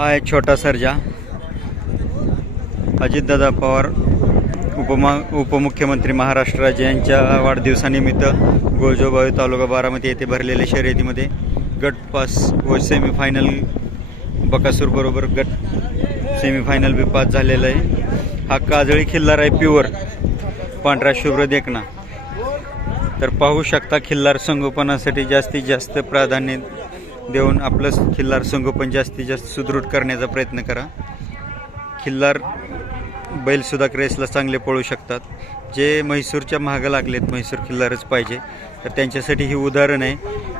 हा आहे छोटा सर्जा. अजितदादा पवार उपमा उपमुख्यमंत्री महाराष्ट्र राज्य यांच्या वाढदिवसानिमित्त गोळजोबावी तालुका बारामती येथे भरलेल्या शर्यतीमध्ये गट पास व सेमीफायनल बकासूरबरोबर गट सेमीफायनल बी पास झालेला आहे. हा काजळी खिल्लार आहे प्युअर पांढरा शुभ्र देखना तर पाहू शकता खिल्लार संगोपनासाठी जास्तीत जास्त प्राधान्य देऊन आपलं खिल्लार संगोपन जास्तीत जास्त सुदृढ करण्याचा प्रयत्न करा. खिल्लार बैलसुद्धा क्रेसला चांगले पळू शकतात. जे म्हैसूरच्या मागं लागलेत म्हैसूर खिल्लारच पाहिजे. तर त्यांच्यासाठी ही उदाहरण आहे.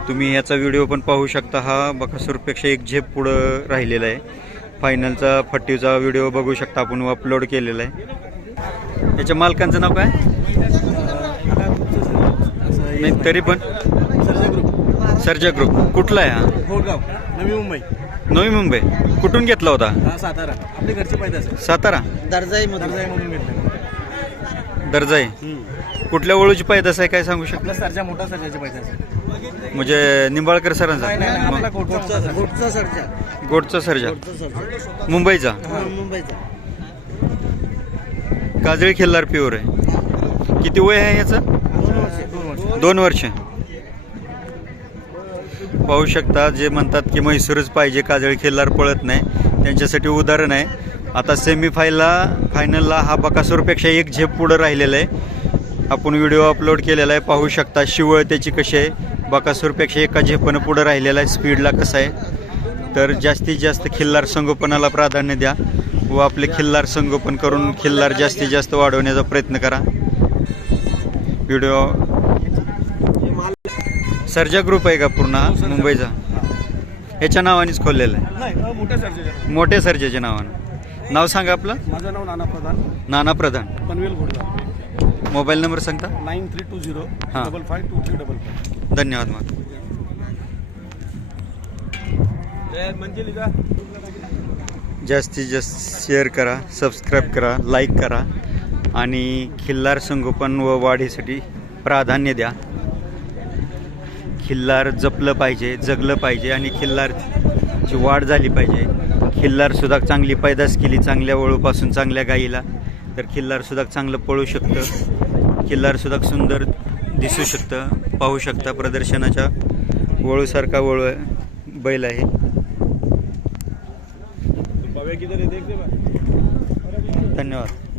तुम्ही याचा व्हिडिओ पण पाहू शकता. हा बकासूरपेक्षा एक झेप पुढं राहिलेला आहे. फायनलचा फट्टीचा व्हिडिओ बघू शकता आपण अपलोड केलेला आहे. याच्या मालकांचं नाव काय? नाही तरी पण. सरजा ग्रुप कुठला आहे हा? होळगाव नवी मुंबई. नवी मुंबई. कुठून घेतला होता? हा सातारा. आपली घरची सातारा? दर्जाई दर्जा म्हणून घेतलं दर्जाई? कुठल्या वळूची पैदास आहे काय सांगू शकता? आपला सरजा मोठा सरजाची पाहिजे असेल. म्हणजे निंबाळकर सरांचा. नाही नाही, आपला मग कोटचा गोटचा सरजा. गोडचा सर्जा. गोटचा सरजा. मुंबईचा? हा, मुंबईचा. काजळी खिल्लार प्युअर आहे. किती वय आहे याचं? दोन वर्ष. दोन वर्ष. पाहू शकता जे म्हणतात की म्हैसूरच पाहिजे काजळी खिल्लार पळत नाही. त्यांच्यासाठी उदाहरण आहे. आता सेमीफायला फायनलला हा बकासूरपेक्षा एक झेप पुढं राहिलेला आहे. आपण व्हिडिओ अपलोड केलेला आहे. पाहू शकता शिवळ त्याची कशी आहे. बकासूरपेक्षा एका झेपनं पुढं राहिलेला आहे. स्पीडला कसं आहे. तर जास्तीत जास्त खिल्लार संगोपनाला प्राधान्य द्या व आपले खिल्लार संगोपन करून खिल्लार जास्तीत जास्त वाढवण्याचा प्रयत्न करा. व्हिडिओ सर्जा ग्रुप आहे का पूर्ण? हा मुंबईचा? ह्याच्या नावानेच खोललेला आहे. नाही मोठ्या सरजेच्या मोठ्या सर्जाच्या नावानं. नाव सांगा आपलं. माझं नाव नाना प्रधान. नाना प्रधान. पनवेल घोडगाव. मोबाईल नंबर सांगता? नाईन थ्री टू झिरो हा. Double five two three double five धन्यवाद मग म्हणजे जास्तीत जास्त शेअर करा सबस्क्राईब करा लाईक करा आणि खिल्लार संगोपन व वाढीसाठी प्राधान्य द्या. खिल्लार जपलं पाहिजे जगलं पाहिजे आणि खिल्लारची वाढ झाली पाहिजे. खिल्लारसुद्धा चांगली पैदास केली चांगल्या वळूपासून चांगल्या गाईला. तर खिल्लारसुद्धा चांगलं पळू शकतं. खिल्लारसुद्धा सुंदर दिसू शकतं पाहू शकता. प्रदर्शनाच्या वळूसारखा वळू आहे- बैल आहे. धन्यवाद.